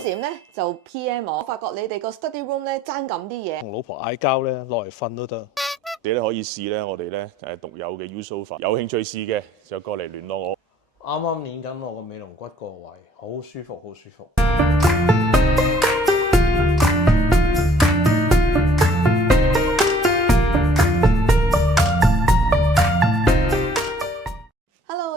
閃咧就 PM 我，發覺你哋個 study room 咧爭咁啲嘢。同老婆嗌交咧，落嚟瞓都得。你咧可以試咧，我哋咧獨有嘅 U sofa，有興趣試嘅就過嚟聯絡我。啱啱練緊我個尾龍骨個位，好舒服，好舒服。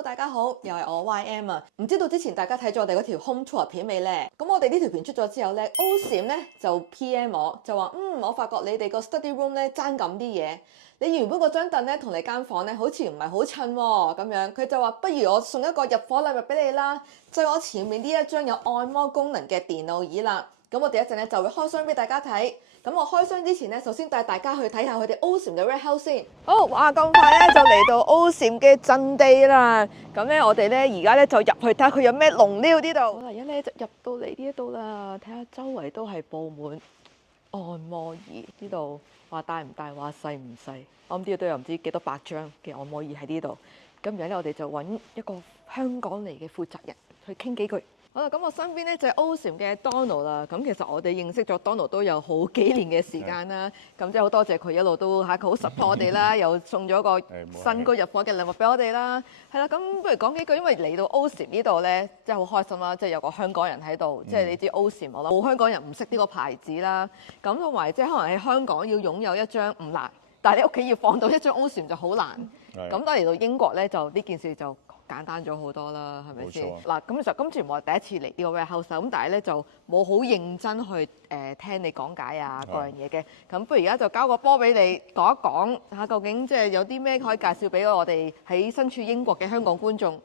大家好，又係我 YM 啊！唔知道之前大家睇咗我哋嗰條 home tour 片未呢？咁我哋呢條片出咗之後呢 O 閃咧就 PM 我，就話我發覺你哋個 study room 咧爭咁啲嘢。你原本嗰張凳咧同你間房咧好似唔係好襯喎，咁樣佢就話不如我送一個入伙禮物俾你啦，就係我前面呢一張有按摩功能嘅電腦椅啦。咁我哋一陣咧就會開箱俾大家睇。咁我開箱之前咧，首先帶大家去睇下佢哋 O 閃嘅 warehouse 先。好，哇！咁快咧就嚟到 O 閃嘅陣地啦。咁咧我哋咧而家咧就入去睇下佢有咩龍料呢度。好啦，而家咧就入到嚟呢一度啦，睇下周圍都係佈滿按摩椅。呢度話大唔大，話細唔細。我諗呢度都有唔知幾多百張嘅按摩椅喺呢度。咁而家咧我哋就揾一個香港嚟嘅負責人去傾幾句。好啦，咁我身邊咧就係 O 閃嘅 Donald 啦。咁其實我哋認識咗 Donald 都有好幾年嘅時間啦。咁即係好多謝佢一路都佢好 support 我哋啦，又送咗個新居入伙嘅禮物俾我哋啦。係啦，咁不如講幾句，因為嚟到 O 閃呢度咧，真係好開心啦！即係有個香港人喺度，即係你知 O 閃我諗冇香港人唔識呢個牌子啦。咁同埋即係可能喺香港要擁有一張唔難，但係你屋企要放到一張 O 閃就好難。咁但係嚟到英國咧，就呢件事就簡單咗好多啦，係咪先？嗱，咁其實今次我係第一次嚟呢個 warehouse，咁但係咧就冇好認真去聽你講解啊各樣嘢嘅。咁不如而家就交個波俾你講一講嚇，究竟即係有啲咩可以介紹俾我哋喺身處英國嘅香港觀眾？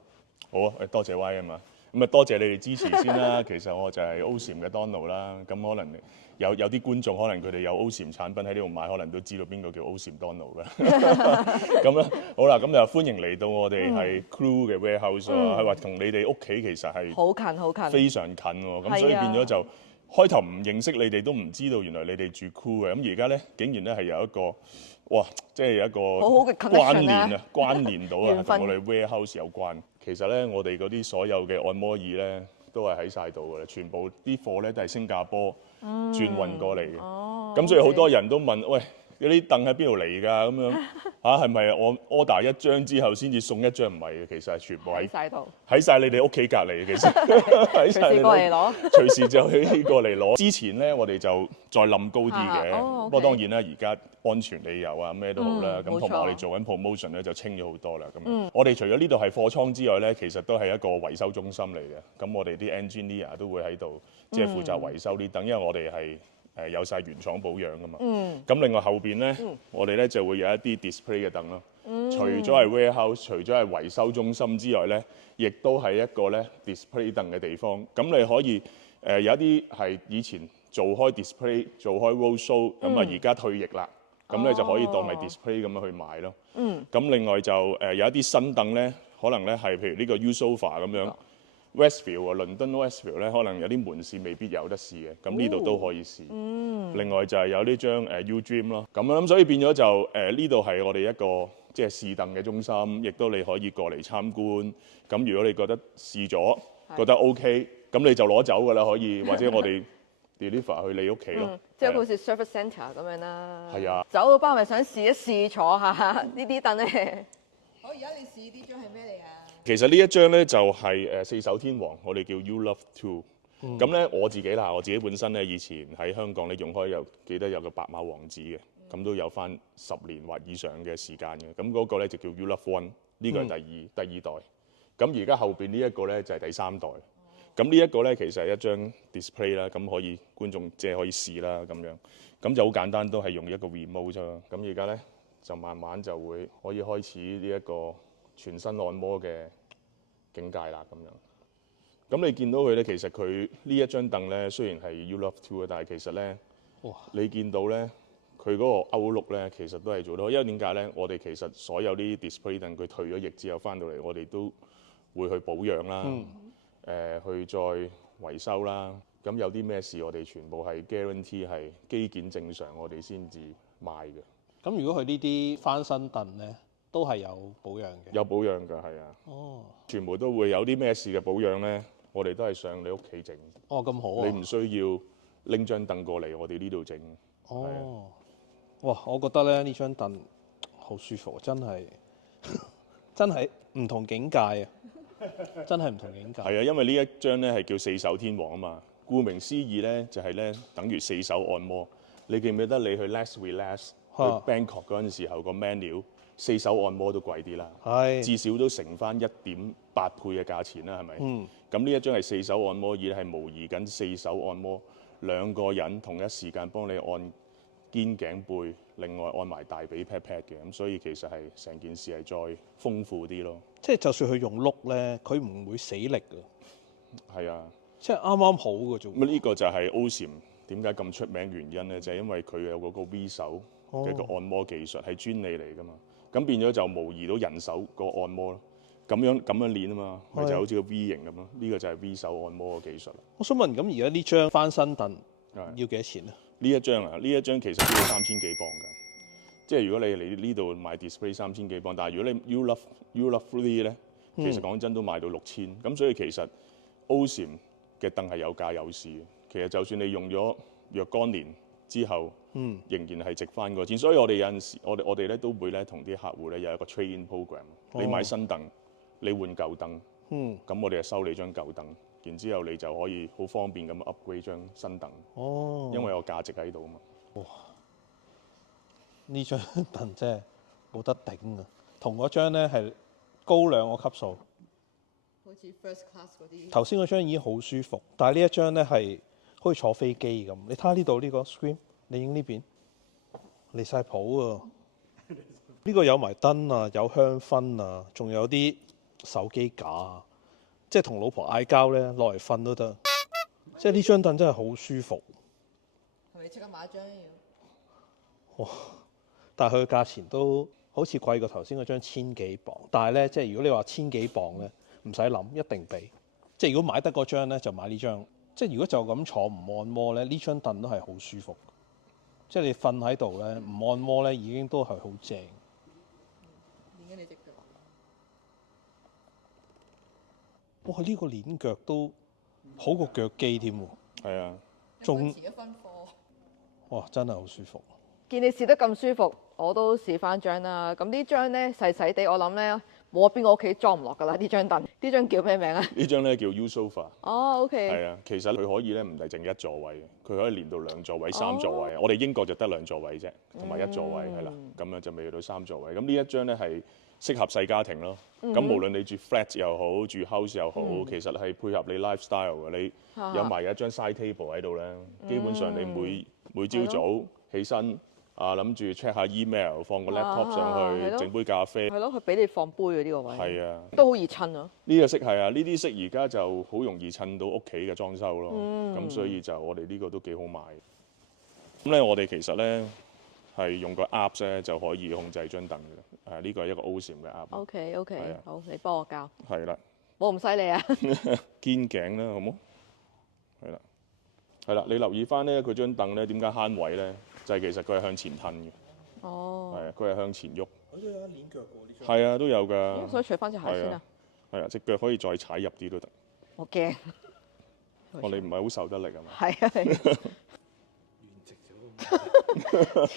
好啊，多謝 YM 啊，咁啊多謝你哋支持先啦。其實我就係 O 閃嘅 Donald 啦，咁可能有啲觀眾可能佢哋有 O 閃產品喺呢度買，可能都知道邊個叫 O 閃 Donald 嘅。咁咧好啦，咁就歡迎嚟到我哋係 Crew 嘅 warehouse 啊，係話同你哋屋企其實係好近好近，非常近喎。咁所以變咗就開頭唔認識你哋都唔知道原來你哋住 Crew 嘅。咁而家咧竟然咧係有一個哇，即係有一個好好嘅關聯啊，關聯到啊，緣分同我哋 warehouse 有關。其實咧，我哋嗰啲所有嘅按摩椅咧，都係喺晒度嘅啦，全部啲貨咧都係新加坡轉運過嚟嘅。咁所以好多人都問：喂，嗰啲凳喺邊度嚟㗎？咁樣係咪我 order 一張之後先至送一張？唔係嘅，其實係全部喺晒度，喺晒你哋屋企隔離。其實喺晒你過嚟攞，隨時就去過嚟攞。之前咧，我哋就再冧高啲嘅，不過當然啦，而家安全理由啊，咩都好啦。咁同埋我哋做緊 promotion 咧，就清咗好多啦。咁我哋除咗呢度係貨倉之外咧，其實都係一個維修中心嚟嘅。咁我哋啲 engineer 都會喺度，即係負責維修啲凳，因為我哋係有晒原廠保養噶嘛。咁另外後邊咧，我哋咧就會有一啲 display 嘅凳咯。除咗係 warehouse，除咗係維修中心之外咧，亦都係一個咧 display 凳嘅地方。咁你可以有一啲係以前做開 display、做開 roadshow，咁啊而家退役啦。咁咧就可以當係 display 咁樣去賣咯。咁另外就有一啲新凳咧，可能咧係譬如呢個 U sofa 咁樣。Westfield 啊，倫敦 Westfield 咧，可能有啲門市未必有得試嘅，咁呢度都可以試。另外就係有呢張U Dream 咯，咁所以變咗就呢度係我哋一個即係試凳嘅中心，亦都你可以過嚟參觀。咁如果你覺得試咗覺得 OK，咁你就攞走㗎啦，可以或者我哋 deliver 去你屋企咯。即係好似 service centre 咁樣啦。係啊。走到包咪想試一試坐下呢啲凳咧。好，而家你試呢張係咩嚟啊？其實呢一張咧就係四手天王，我哋叫 You Love Two。咁咧我自己本身咧以前喺香港咧用開記得有個白馬王子嘅，咁都有翻10年或以上嘅時間嘅。咁嗰個咧就叫 You Love One， 呢個係第二代。咁而家後邊呢一個咧就係第3代。咁呢一個咧其實係一張 display 啦，咁可以觀眾即係可以試啦咁樣。咁就好簡單，都係用一個 remote 啫。咁而家咧就慢慢就會可以開始呢一個全身按摩嘅境界啦，咁樣。咁你見到佢咧，其實佢呢一張凳咧，雖然係 You Love Two 嘅，但係其實咧，你見到咧，佢嗰個 outlook咧，其實都係做到。因為點解咧？我哋其實所有啲 display 凳，佢退咗役之後翻到嚟，我哋都會去保養啦，去再維修啦。咁有啲咩事，我哋全部係 guarantee 係機件正常，我哋先至賣嘅。咁如果佢呢啲翻新凳咧，都係有保養嘅？有保養㗎，係啊。全部都會有啲咩事嘅保養咧？我哋都係上你屋企整。哦，咁好啊！你唔需要拎張凳過嚟我哋呢度整。哦，哇！我覺得咧呢張凳好舒服，真係真係唔同境界啊！真係唔同境界。係啊，因為呢一張咧係叫四手天王啊嘛。顧名思義咧就係咧等於四手按摩。你記唔記得你去 Let's Relax 去 Bangkok 嗰陣時候個 menu 四手按摩都貴啲啦，係至少都乘翻1.8倍嘅價錢啦，係咪？咁呢一張係四手按摩椅，係模擬緊四手按摩，兩個人同一時間幫你按肩頸背，另外按埋大髀 pat pat 嘅，咁所以其實係成件事係再豐富啲咯。即係就算佢用碌咧，佢唔會死力㗎。係啊，即係啱啱好嘅啫。咁呢個就係 Osim 點解咁出名原因咧，就係因為佢有嗰個 V 手嘅個按摩技術係專利嚟㗎嘛。咁變咗就模擬到人手個按摩咯，咁樣練啊嘛，咪就好似個 V 型咁咯。呢個就係 V 手按摩嘅技術啦。我想問，咁而家呢張翻身凳要幾多錢啊？呢一張啊，呢一張其實都要3000幾磅㗎。即係如果你嚟呢度買 display 3000幾磅，但係如果你 You Love Free 咧，其實講真都賣到6000。咁所以其實 Osim 嘅凳係有價有市嘅。其實就算你用咗若干年之後，仍然係值翻個錢。所以我哋有陣時，我哋咧都會咧同啲客戶咧有一個 trade-in program。你買新凳，你換舊凳，咁我哋就收你張舊凳，然之後你就可以好方便咁 upgrade 張新凳。因為有價值喺度啊嘛。呢張凳真係冇得頂啊！同嗰張咧係高2個級數。好似 first class 嗰啲。頭先嗰張已經好舒服，但係呢一張咧係好似坐飛機咁。你睇下呢度呢個 screen，你影呢邊離晒譜啊！呢個有埋燈啊，有香薰啊，仲有啲手機架啊，即係同老婆嗌交咧落嚟瞓都得。即係呢張凳真係好舒服。係咪即刻買一張要？哇！但係佢嘅價錢都好似貴過頭先嗰張1000幾磅。但係咧，即係如果你話1000幾磅咧，唔使諗，一定俾。即係如果買得嗰張咧，就買呢張。即係如果就咁坐唔按摩咧，呢張凳都係好舒服。即係你瞓喺度咧，唔按摩咧，已經都係好正。點解你隻腳？哇！呢個鏈腳都好過腳機添喎。係啊。仲遲一分貨。哇！真係好舒服。見你試得咁舒服，我都試翻張啦。咁呢張咧細細地，我諗咧冇邊個屋企裝唔落㗎啦。呢張凳，呢張叫咩名啊？呢張咧叫 U Sofa。哦，OK。係啊，其實佢可以咧唔係淨一座位嘅，佢可以連到2座位、3座位。我哋英國就得2座位啫，同埋1座位係啦。咁樣就未去到3座位。咁呢一張咧係適合細家庭咯。咁無論你住 flat 又好，住 house 又好，其實係配合你 lifestyle 嘅。你有埋一張 side table 喺度咧，基本上你每朝早起身。諗住 check 下 email， 放個 laptop 上去，整杯咖啡。係咯，佢俾你放杯嘅呢個位。係啊，都好易襯啊。呢個色係啊，呢啲色而家就好容易襯到屋企嘅裝修咯。咁所以就我哋呢個都幾好賣。咁咧，我哋其實咧係用個 app 咧就可以控制張凳嘅。呢個係一個 Osim 嘅 app。OK，好，你幫我教。係啦。冇咁犀利啊。肩頸啦，好冇？係啦，係啦，你留意翻咧，佢張凳咧點解慳位咧？就係其實佢係向前褪嘅，係啊，佢係向前喐。佢都有一鏈腳過呢張。係啊，都有㗎。所以除翻隻鞋先啊。係啊，隻腳可以再踩入啲都得。我驚。我哋唔係好受得力啊嘛。係啊。軟直咗。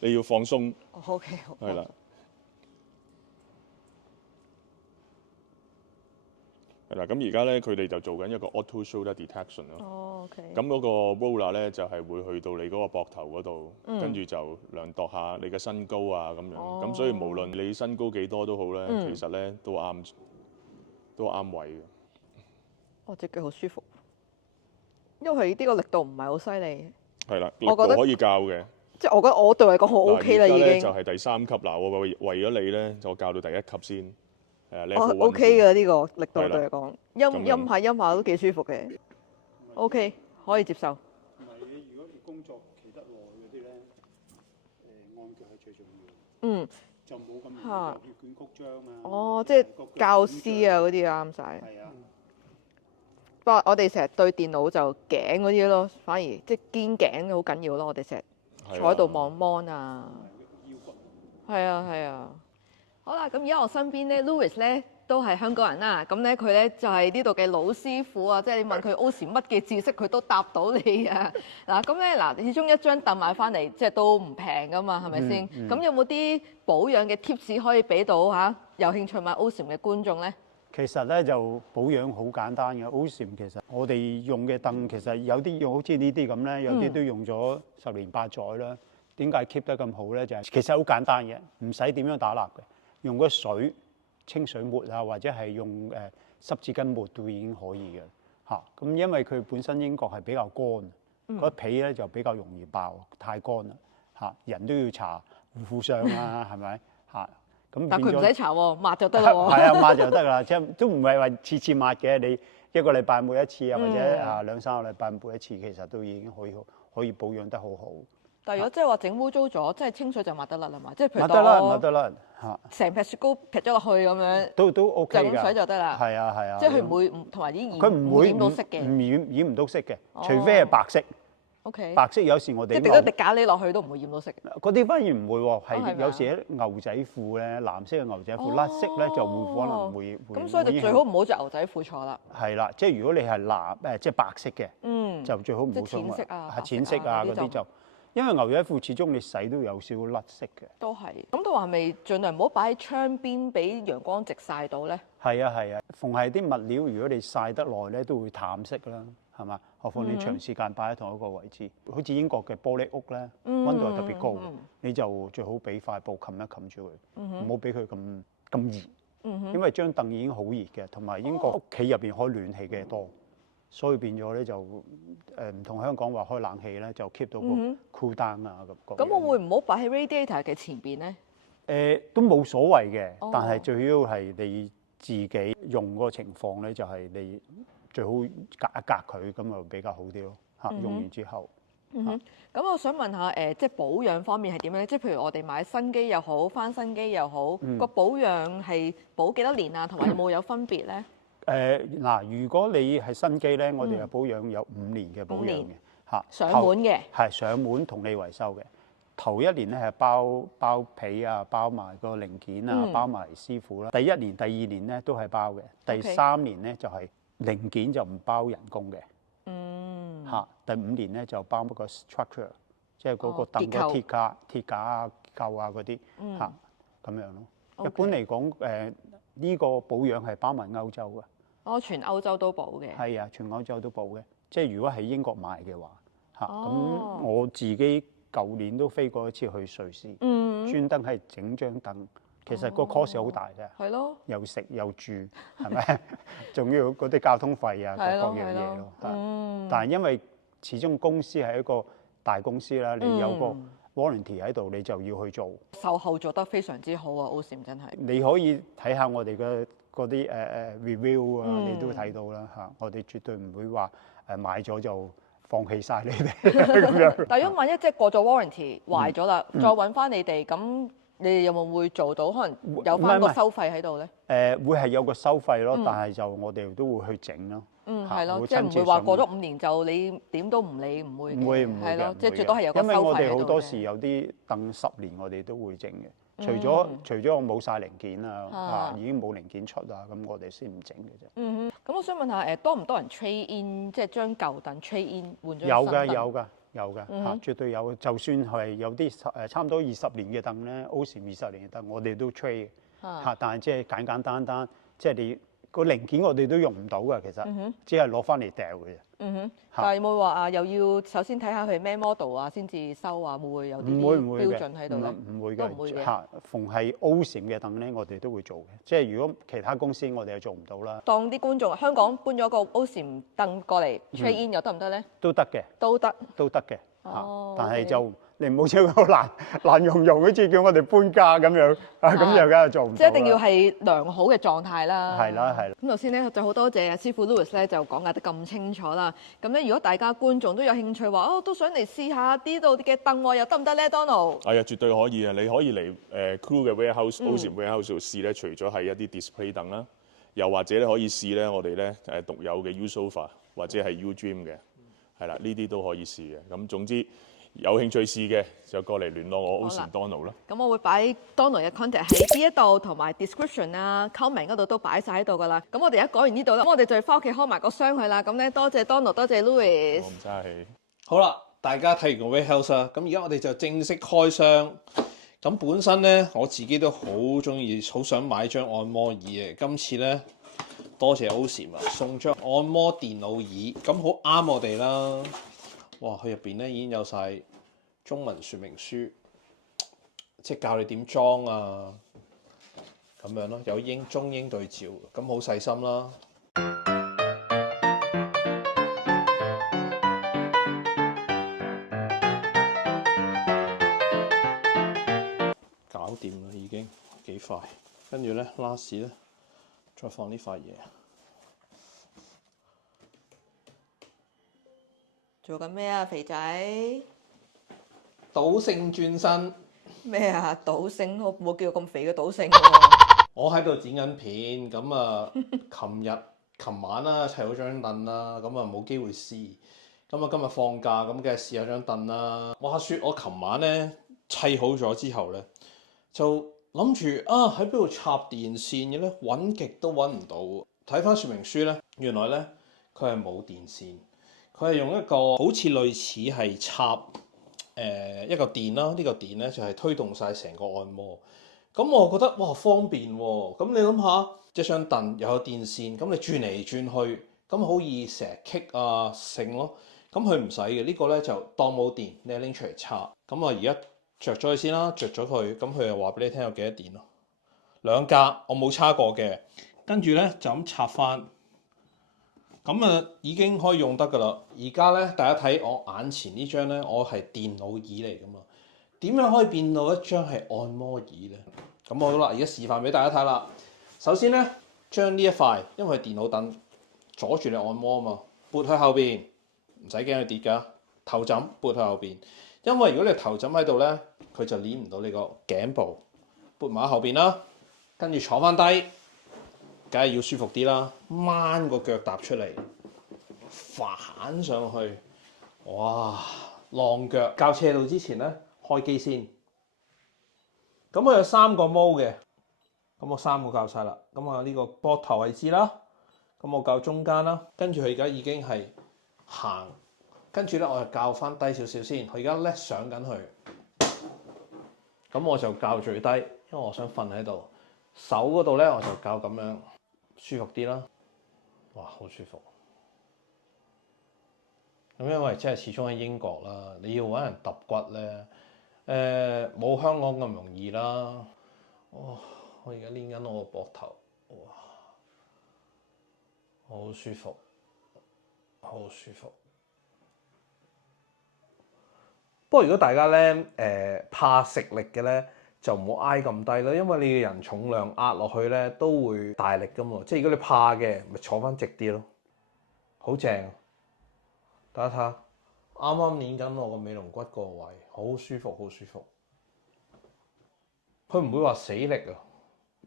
你要放鬆。OK。係啦。係啦，咁而家咧佢哋就做緊一個 auto shoulder detection 咯。OK。咁嗰個 roller 咧就係會去到你嗰個膊頭嗰度，跟住就量度下你嘅身高啊咁樣。咁所以無論你身高幾多都好咧，其實咧都啱位嘅。我隻腳好舒服，因為呢個力度唔係好犀利。係啦，力度可以教嘅。即係我覺得我對嚟講好 OK 啦已經。而家咧就係第3級嗱，我為咗你咧，就教到第1級先。OK 嘅呢個力度對嚟講，陰下都幾舒服嘅。OK， 可以接受。唔係你如果你工作企得耐嗰啲咧，按腳係最重要。就冇咁容易有血管曲張啊。哦，即係教師啊嗰啲啱晒。係啊。不過我哋成日對電腦就頸嗰啲咯，反而即係肩頸好緊要咯。我哋成日坐喺度望 mon 啊。腰骨。係啊。好啦，咁而家我身邊咧 ，Louis 咧都係香港人啦，咁咧佢咧就係呢度嘅老師傅啊，即係你問佢 Ossim 乜嘅知識，佢都答到你啊！嗱，咁咧嗱，始終一張凳買翻嚟即係都唔平噶嘛，係咪先？咁有冇啲保養嘅 tips 可以俾到有興趣買 Ossim 嘅觀眾咧？其實咧就保養好簡單嘅。Ossim 其實我哋用嘅凳其實有啲用好似呢啲咁咧，有啲都用咗10年8載啦。點解 keep 得咁好咧？就係其實好簡單嘅，唔使點樣打蠟嘅，用個水清水抹啊，或者係用濕紙巾抹都已經可以嘅嚇。咁因為佢本身英國係比較乾，嗰皮咧就比較容易爆，太乾啦嚇。人都要搽護膚霜啊，係咪嚇？咁但佢唔使搽喎，抹就得啦喎。係啊，抹就得啦，即係都唔係話次次抹嘅。你一個禮拜抹一次啊，或者2、3個禮拜抹一次，其實都已經可以保養得好好。但係如果即係話整污糟咗，即係清水就抹得甩啦嘛，即係譬如抹得甩，抹得甩嚇，成劈雪糕劈咗落去咁樣，都 OK 㗎，就咁水就得啦。係啊係啊，即係佢唔會同埋啲佢唔會染到色嘅，染唔到色嘅，除非係白色。OK，白色有時我哋即係滴一滴咖喱落去都唔會染到色。嗰啲反而唔會喎，係咪係有時啲牛仔褲咧，藍色嘅牛仔褲甩色咧就會可能會咁所以就最好唔好着牛仔褲坐啦。係啦，即係如果你係即係白色嘅，就最好唔好即係淺色啊，淺色啊嗰啲就。因為牛仔褲始終你洗都有少少甩色嘅。都係。咁都話係咪盡量唔好擺喺窗邊，俾陽光直曬到咧？係啊係啊，逢係啲物料，如果你曬得耐咧，都會淡色啦，係嘛？何況你長時間擺喺同一個位置，好似英國嘅玻璃屋咧，溫度係特別高，你就最好俾塊布冚一冚住佢，唔好俾佢咁熱，因為張凳已經好熱嘅，同埋英國屋企入邊開暖氣嘅多。所以變咗咧就唔同香港話開冷氣咧，就 keep 到個 cool down 啊咁。咁我會唔好擺喺 radiator 嘅前邊咧？都冇所謂嘅，但係最主要係你自己用嗰個情況咧，就係你最好隔一隔佢，咁就比較好啲咯嚇。用完之後。咁我想問下即係保養方面係點樣咧？即係譬如我哋買新機又好，翻新機又好，個保養係保幾多年啊？同埋有冇有分別咧？如果你係新機咧，我哋嘅保養有5年嘅保養嘅嚇，上門嘅係上門同你維修嘅。頭1年咧係包皮啊，包埋個零件啊，包埋師傅啦。第1年、第2年咧都係包嘅。第3年咧就係零件就唔包人工嘅。嚇，第5年咧就包個 structure， 即係嗰個凳嘅鐵架啊、構啊嗰啲嚇咁樣咯。一般嚟講呢個保養係包埋歐洲嘅。全歐洲都保嘅。係啊，全歐洲都保嘅。即係如果喺英國買嘅話，咁我自己舊年都飛過一次去瑞士，專登係整張凳。其實個 cost 好大嘅，係咯，又食又住，係咪？仲要嗰啲交通費啊，各樣嘢咯。但係因為始終公司係一個大公司啦，你有個 warranty 喺度，你就要去做。售後做得非常之好啊，Ossim 真係。你可以睇下我哋嘅嗰啲review 啊，你都睇到啦嚇。我哋絕對唔會話買咗就放棄晒你哋咁樣。但係如果萬一即係過咗 warranty 壞咗啦，再揾翻你哋，咁你哋有冇會做到？可能有翻個收費喺度咧？會係有個收費咯，但係就我哋都會去整咯。係咯，即係唔會話過咗5年就你點都唔理，唔會。唔會係咯，即係最多係有個收費喺度。因為我哋好多時有啲凳10年我哋都會整嘅。除咗我冇晒零件啊，已經冇零件出啊，咁我哋先唔整嘅啫。咁我想問下多唔多人 trade in， 即係將舊凳 trade in 換咗新凳？有㗎嚇，絕對有。就算係有啲差唔多20年嘅凳咧，Ossim 20年嘅凳，我哋都 trade 嚇。但係即係簡簡單單，即係你個零件我哋都用唔到㗎，其實只係攞翻嚟掉嘅啫。但係有冇話又要首先睇下佢咩 model 啊，先至收啊？會唔會有啲標準喺度咧？唔會都唔會嘅嚇。逢係 Ossim 嘅凳咧，我哋都會做嘅。即係如果其他公司我哋係做唔到啦。當啲觀眾香港搬咗個 Ossim 凳過嚟 trade in 又得唔得咧？都得嘅，都得嘅嚇。但係就你唔好將個爛溶溶，好似叫我哋搬家咁樣咁又梗係做唔到。即係一定要係良好嘅狀態啦。係啦。咁頭先咧就好多謝師傅 Louis 咧就講解得咁清楚啦。咁咧如果大家觀眾都有興趣話都想嚟試下呢度嘅凳喎，又得唔得咧？Donald？係啊，絕對可以啊！你可以嚟Crew 嘅 Warehouse、Ossim Warehouse 度試咧，除咗係一啲 display 凳啦，又或者咧可以試咧我哋咧獨有嘅 U Sofa 或者係 U Dream 嘅，係啦，呢啲都可以試嘅。咁總之有興趣試嘅就過嚟聯絡我 Osim Donald 啦。咁我會擺 Donald 嘅 contact 喺呢一度，同埋 description 啊、comment 嗰度都擺晒喺度噶啦。咁我哋一講完呢度啦，咁我哋就翻屋企開埋個箱去啦。咁咧多謝 Donald，多謝 Louis。唔使客氣。好啦，大家睇完個 warehouse 啦，咁而家我哋就正式開箱。咁本身咧，我自己都好中意，好想買張按摩椅嘅。今次咧，多謝 Osim 啊，送張按摩電腦椅，咁好啱我哋啦。哇！佢入邊咧已經有晒中文說明書，即係教你點裝啊，咁樣咯，有中英對照，咁好細心啦。搞掂啦，已經幾快。跟住咧 last 咧，再放呢塊嘢。做緊咩啊，肥仔？賭聖轉身咩啊？賭聖？我冇叫咁肥嘅賭聖。我喺度剪緊片，咁啊，琴晚啦砌好張凳啦，咁啊冇機會試，咁啊今日放假，咁梗係試下張凳啦。話説我琴晚咧砌好咗之後咧，就諗住啊喺邊度插電線嘅咧，揾極都揾唔到。睇翻說明書咧，原來咧佢係冇電線。佢係用一個好似類似係插一個電啦，呢個電咧就係推動晒成個按摩。咁我覺得哇方便喎！咁你諗下，一張凳又有電線，咁你轉嚟轉去，咁好易成日棘啊剩咯。咁佢唔使嘅，呢個咧就當冇電，你拎出嚟插。咁啊而家着咗佢先啦，着咗佢，咁佢又話俾你聽有幾多電咯。兩格我冇叉過嘅，跟住咧就咁插翻。咁啊，已經可以用得噶啦。而家咧，大家睇我眼前呢張咧，我係電腦椅嚟噶嘛。點樣可以變到一張係按摩椅咧？咁好啦，而家示範俾大家睇啦。首先咧，將呢一塊，因為電腦凳阻住你按摩啊嘛，撥去後邊，唔使驚佢跌噶。頭枕撥去後邊，因為如果你頭枕喺度咧，佢就攣唔到你個頸部。撥埋喺後邊啦，跟住坐翻低。梗係要舒服啲啦，掹個腳踏出嚟，反上去，哇！浪腳教斜路之前咧，開機先。咁我有3個 mode 嘅，咁我3個教晒啦。咁啊呢個膊頭位置啦，咁我教中間啦，跟住佢而家已經係行，跟住咧我就教翻低少少先。佢而家咧上緊去，咁我就教最低，因為我想瞓喺度。手嗰度咧我就教咁樣。舒服啲啦，哇，好舒服。咁因為即係始終喺英國啦，你要揾人揼骨咧，冇香港咁容易啦。我而家練緊我個膊頭，哇，好舒服，好舒服。不過如果大家咧怕食力嘅咧，就唔好挨咁低啦，因為你嘅人重量壓落去咧都會大力噶嘛。即係如果你怕嘅，咪坐翻直啲咯，好正。大家睇下，啱啱練緊我個尾龍骨個位，好舒服，好舒服。佢唔會話死力啊，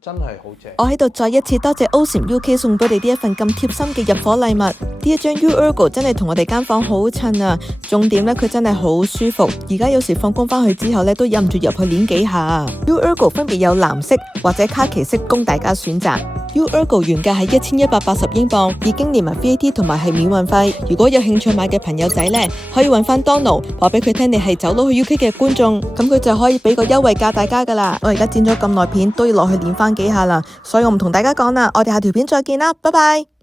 真係好正。我喺度再一次多謝 Osim UK 送俾你呢一份咁貼心嘅入伙禮物。呢一張 U-Ergo 真係同我哋間房好襯啊！重點咧，佢真係好舒服。而家有時放工翻去之後咧，都忍唔住入去練幾下。U-Ergo 分別有藍色或者卡其色供大家選擇。U-Ergo 原價係1180英鎊，已經連埋 VAT 同埋係免運費。如果有興趣買嘅朋友仔咧，可以揾翻 Donald 話俾佢聽，你係走佬去 UK 嘅觀眾，咁佢就可以俾個優惠價大家噶啦。我而家剪咗咁耐片，都要落去練翻幾下啦，所以我唔同大家講啦。我哋下條片再見啦，拜拜。